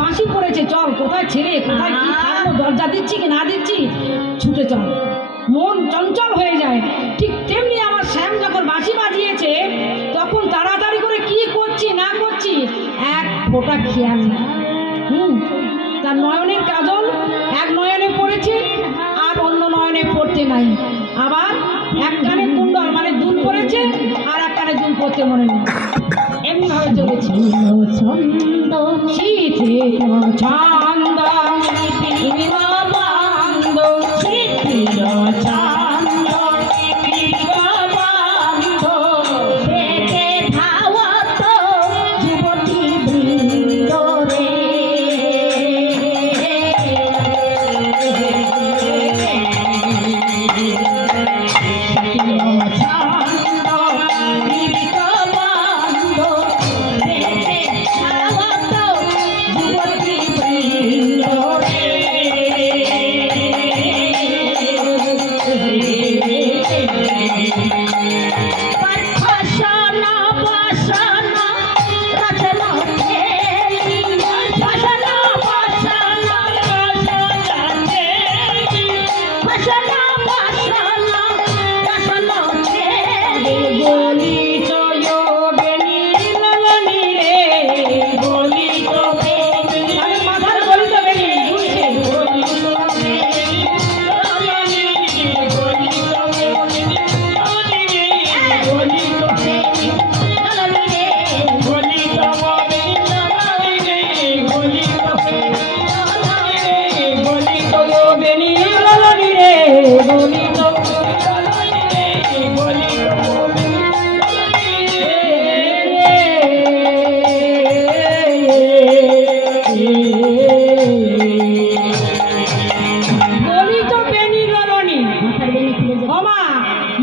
বাঁশি পড়েছে, চল কোথায় ছেড়ে কোথায় কি থাকবো, দরজা দিচ্ছি কি না দিচ্ছি, ছুটে চল, মন চঞ্চল হয়ে যায়। ঠিক তেমনি আমার শ্যাম যখন বাঁশি বাজিয়েছে তখন তাড়াতাড়ি করে কি করছি না করছি এক ফোঁটা খেয়াল না। তার নয়নের কাজল এক নয়নে পড়েছে আর অন্য নয়নে পড়তে নাই, আবার এক কানে কুণ্ডল মানে দুল পড়েছে আর এক কানে দুল পড়তে মনে নেই, এমনি ভাবে চলেছে। ছন্দ শীতের ছন্দ বান্ধ শীতের ছন্দ বান্ধ থেকে ধাওয়াত যুবতী বৃন্দ রে।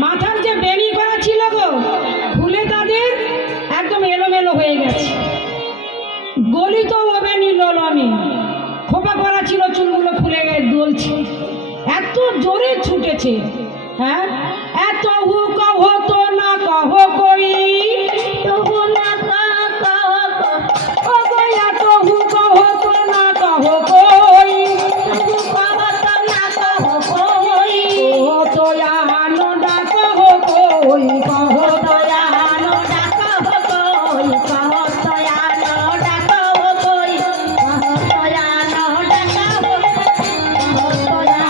মাথার যে বেনি করা ছিল গো খুলে তাদের একদম এলোমেলো হয়ে গেছে, গলিত ও বেনি ললনি, খোপা করা ছিল চুলগুলো খুলে দুলছে, এত জোরে ছুটেছে। হ্যাঁ, এত হু কহ তো না কহ কই তবু না কহ এত হু কহ তো না কহ কই তবু কহ তো না কহ কই ও তো আনো না কহ কই কহ তো আনো না কহ কই কহ তো আনো না কহ কই কহ তো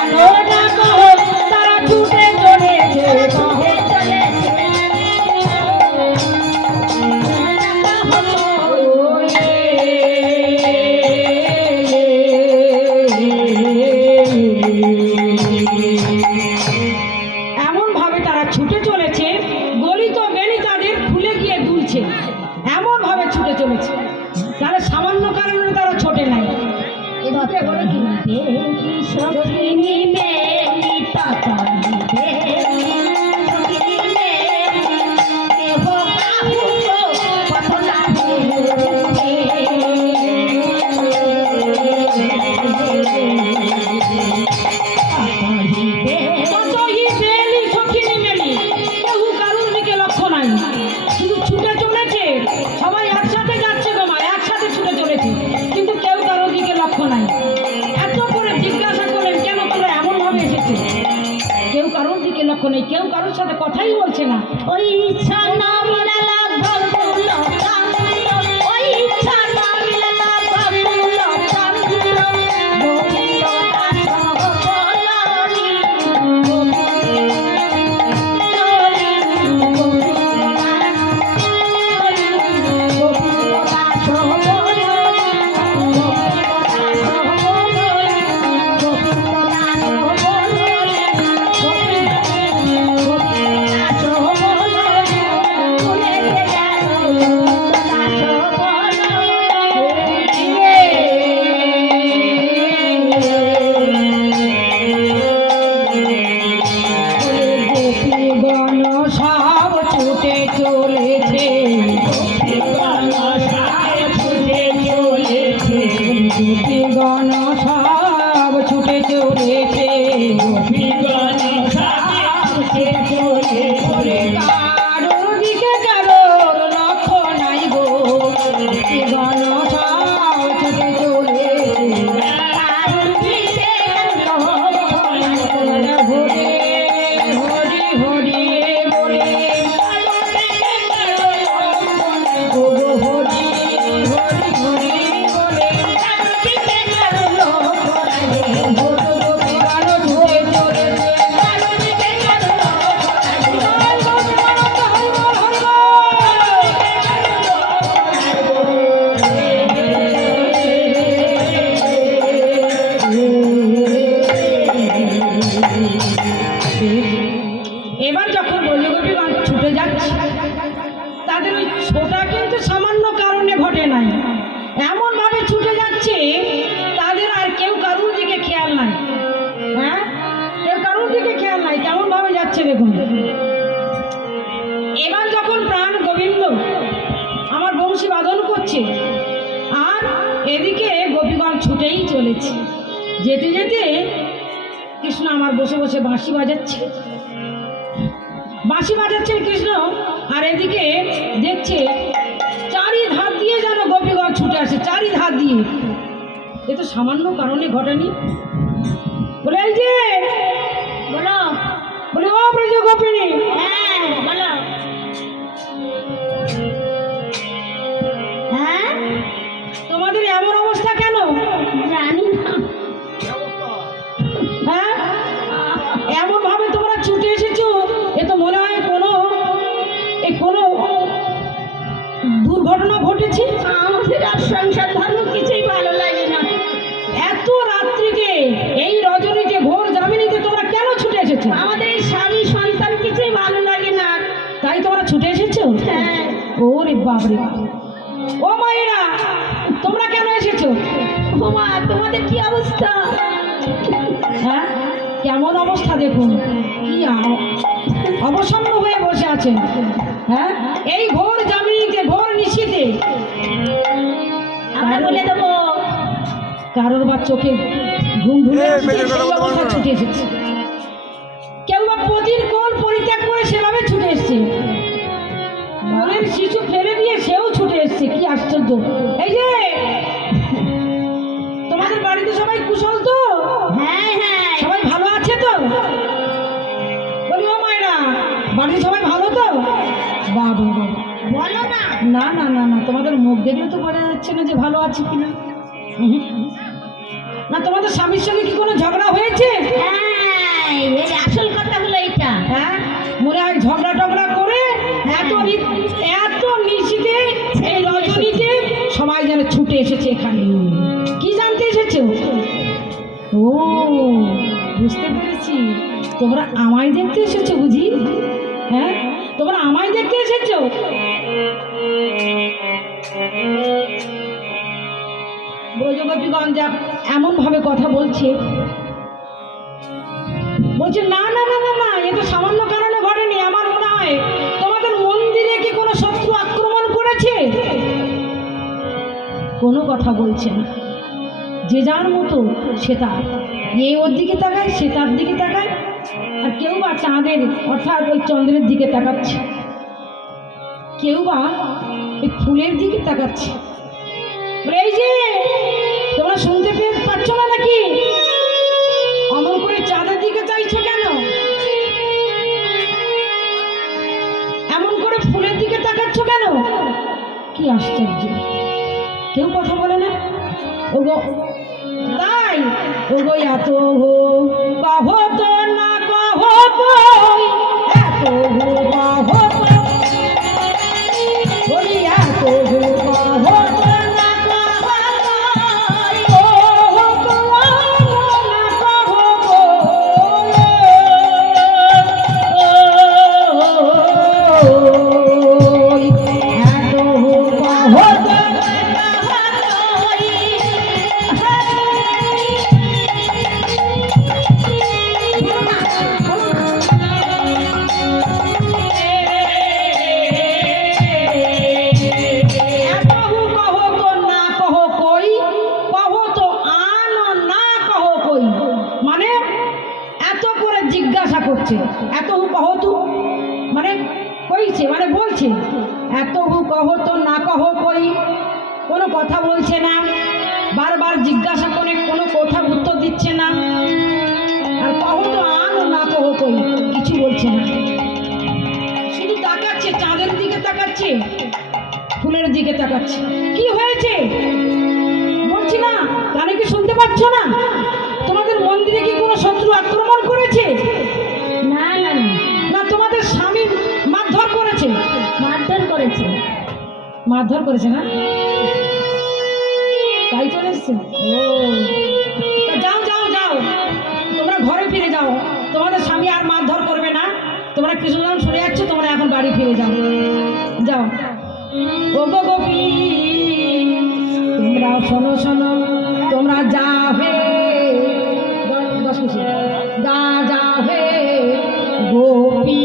আনো না কহ তারা ছুটে চলেছে কহে চলেছে এমন ভাবে তারা ছুটে চলেছে, গলিত বেনি তাদের খুলে গিয়ে দুলছে, এমন ভাবে ছুটে চলেছে, তারা সামান্য কারণে তারা ছোটে নাই। এভাবে বলে কি নেই, কেউ কারোর সাথে কথাই বলছে না। ওই ইচ্ছা না মিলালা ভগবুল কান্দ, ওই ইচ্ছা না মিলালা ভগবুল কান্দ, গোবিন্দ দাস বলনি চলে গোপীগণ ছুটেই চলেছে। যেতে যেতে কৃষ্ণ আমার বসে বসে বাঁশি বাজাচ্ছেন কৃষ্ণ, আর এদিকে দেখছে চারি ধার দিয়ে যেন গোপীগণ ছুটে আসে, চারি ধার দিয়ে। এ তো সামান্য কারণে ঘটেনি। বলে এই যে বলো। বলে ও ব্রজ গোপিনী, হ্যাঁ বলো। হ্যাঁ তোমাদের এমন অবস্থা কেন? জানি না। হ্যাঁ, এমন ভাবে তোমরা ছুটে এসেছো, এ তো মনে হয় কোনো দুর্ঘটনা ঘটেছে। আমাদের আর সংসার ধর্ম কিছুই ভালো লাগে না। এত রাত্রিতে এই রজনীতে ঘোর যামিনীতে তোমরা কেন ছুটে এসেছো? আমাদের এই স্বামী সন্তান কিছুই ভালো লাগে না। তাই তোমরা ছুটে এসেছো? হ্যাঁ। ওরে বাপরে বাপ, ও মায়েরা তোমরা কেন এসেছো? ওমা তোমাদের কি অবস্থা? হ্যাঁ, কেমন অবস্থা দেখুন, কি অবসন্ন হয়ে বসে আছেন। হ্যাঁ, এই ঘোর যামিনীতে ঘোর নিশীথে আমরা বলে দেবো। কারোর বা চোখে ঘুম ধুলে অবস্থা ছুটে এসেছে, কেউ বা পতির কোল পরিত্যাগ করে সেভাবে ছুটে এসছে, মনের শিশু ফেলে দিয়ে সেও ছুটে এসছে। কি আশ্চর্য! এই যে তোমাদের বাড়িতে সবাই কুশল তো? হ্যাঁ হ্যাঁ সবাই ভালো আছে তো? বলি ও মায়েরা, বাড়ির সবাই ভালো তো? বাবা বলো না। না না না না, তোমাদের মুখ দেখলে তো বোঝা যাচ্ছে না যে ভালো আছে কিনা। না, তোমাদের স্বামীর সঙ্গে কি কোনো ঝগড়া হয়েছে? হ্যাঁ এই আসল কথা হলো এইটা। হ্যাঁ, মনে হয় ঝগড়া টগড়া করে এত নিশীথে এই রজনীতে সবাই যেন ছুটে এসেছে এখানে। কি জানতে এসেছো? ও, বুঝতে পেরেছি, তোমরা আমায় দেখতে এসেছো বুঝি? হ্যাঁ, তোমরা আমায় দেখতে এসেছো। ব্রজগোপীগণ যা এমন ভাবে কথা বলছে না না না না না, এ তো সামান্য কারণে ঘটেনি। আমার মনে হয় তোমাদের মন্দিরে কি কোনো শত্রু আক্রমণ করেছে। কোনো কথা বলছে না, যে যার মতো সে তার, এ ওর দিকে তাকায়, সে তার দিকে তাকায়, আর কেউ বা চাঁদের অর্থাৎ ওই চন্দ্রের দিকে তাকাচ্ছে, কেউ বা এই ফুলের দিকে তাকাচ্ছে। এই যে তোমরা শুনতে পাচ্ছ না নাকি? অমন করে চাঁদের দিকে চাইছো কেন? এমন করে ফুলের দিকে তাকাচ্ছ কেন? কি আশ্চর্য, কেউ কথা বলে না। ওগো তাই, ওগো এত কহ তো না কহ কই, এত কহ বলি, এত কহ করছে। এত হু কহ তু মানে কইছে, মানে বলছে এত হু কহ তো না কহ কই, কোনো কথা বলছে না, বারবার জিজ্ঞাসা করে কোনো কথা উত্তর দিচ্ছে না, আর কহ তো আন না কহ কই কিছু বলছে না, শুধু তাকাচ্ছে, চাঁদের দিকে তাকাচ্ছে, ফুলের দিকে তাকাচ্ছে। কি হয়েছে বলছি না, কানে কি শুনতে পাচ্ছ না? তোমাদের মন্দিরে কি কোনো শত্রু আক্রমণ করেছে? না না না না, তোমাদের স্বামী মারধর করেছে? মারধর করেছে। মারধর করেছে না, তাই চলে এসছে। ও, যাও যাও যাও, তোমরা ঘরে ফিরে যাও, তোমাদের স্বামী আর মারধর করবে না। তোমরা কৃষ্ণনাম শুনে যাচ্ছ, তোমরা এখন বাড়ি ফিরে যাও, যাও। ও গো গোপী, তোমরা শোনো শোনো, তোমরা যা হে যা যা হে গোপী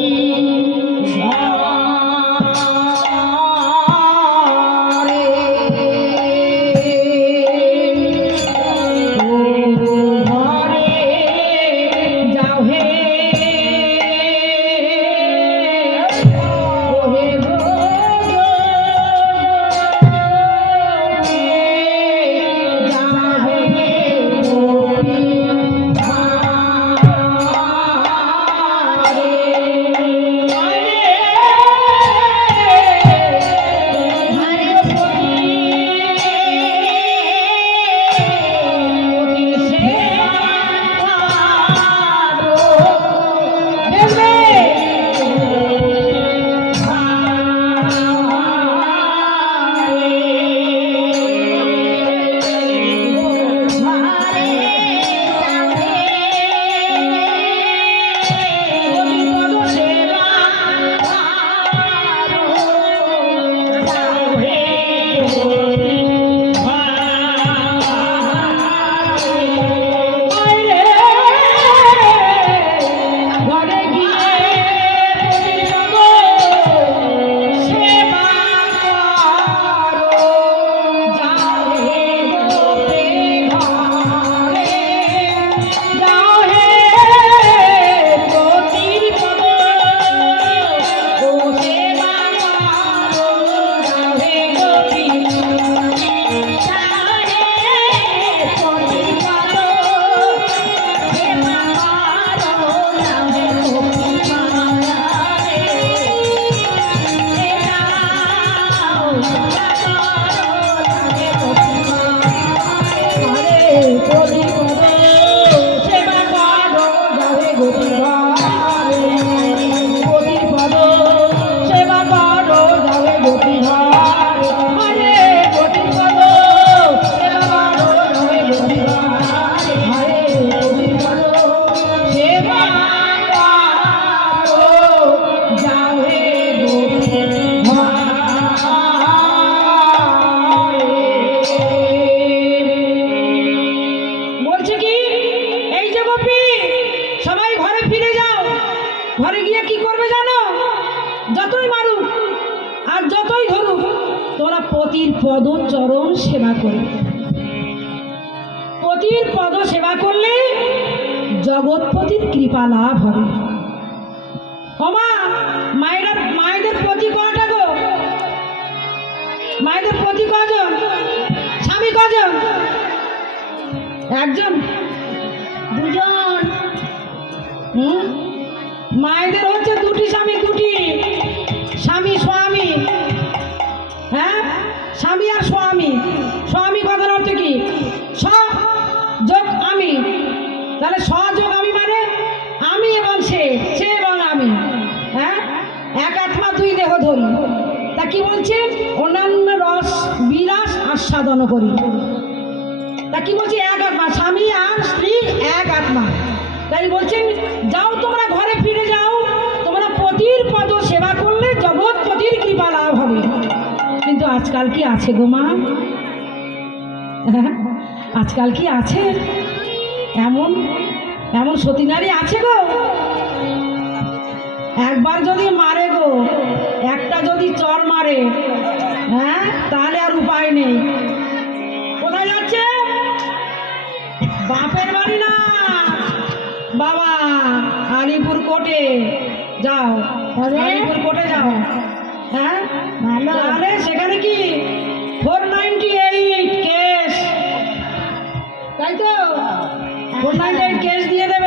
পতির পদ চরণ সেবা করে। পতির পদ সেবা করলে জগৎপতির কৃপা লাভ হবে। ওমা, মায়েদের পতি কটা গো? মায়েদের পতি কজন? স্বামী কজন? একজন, দুজন। মায়েদের হচ্ছে দুটি স্বামী, দুটি স্বামী স্বামী। হ্যাঁ, স্বামী আর স্বামী। স্বামী কথার অর্থ কি? স যোগ আমি। তাহলে স যোগ আমি মানে আমি এবং সে, সে এবং আমি। হ্যাঁ, এক আত্মা দুই দেহ ধরি। তা কি বলছেন? অন্যান্য রস বিলাস আস্বাদন করি। তা কি বলছে? এক আত্মা, স্বামী আর স্ত্রী এক আত্মা। তাই বলছেন যাও তোমরা ঘরে ফিরে যাও, তোমরা পতির পদ সেবা করলে জগৎপতির কৃপা লাভ হবে। কিন্তু আজকাল কি আছে গো মা? আজকাল কি আছে? এমন এমন সতী নারী আছে গো? একবার যদি মারে গো, একটা যদি চর মারে, হ্যাঁ, তাহলে আর উপায় নেই। কোথায় যাচ্ছে? বাপের বাড়ি না বাবা, আলিপুর কোর্টে যাও। আলিপুর কোর্টে যাও। হ্যাঁ, ভালো। তাহলে সেখানে কি 498 কেস, তাই তো? 498 কেস দিয়ে দেবে।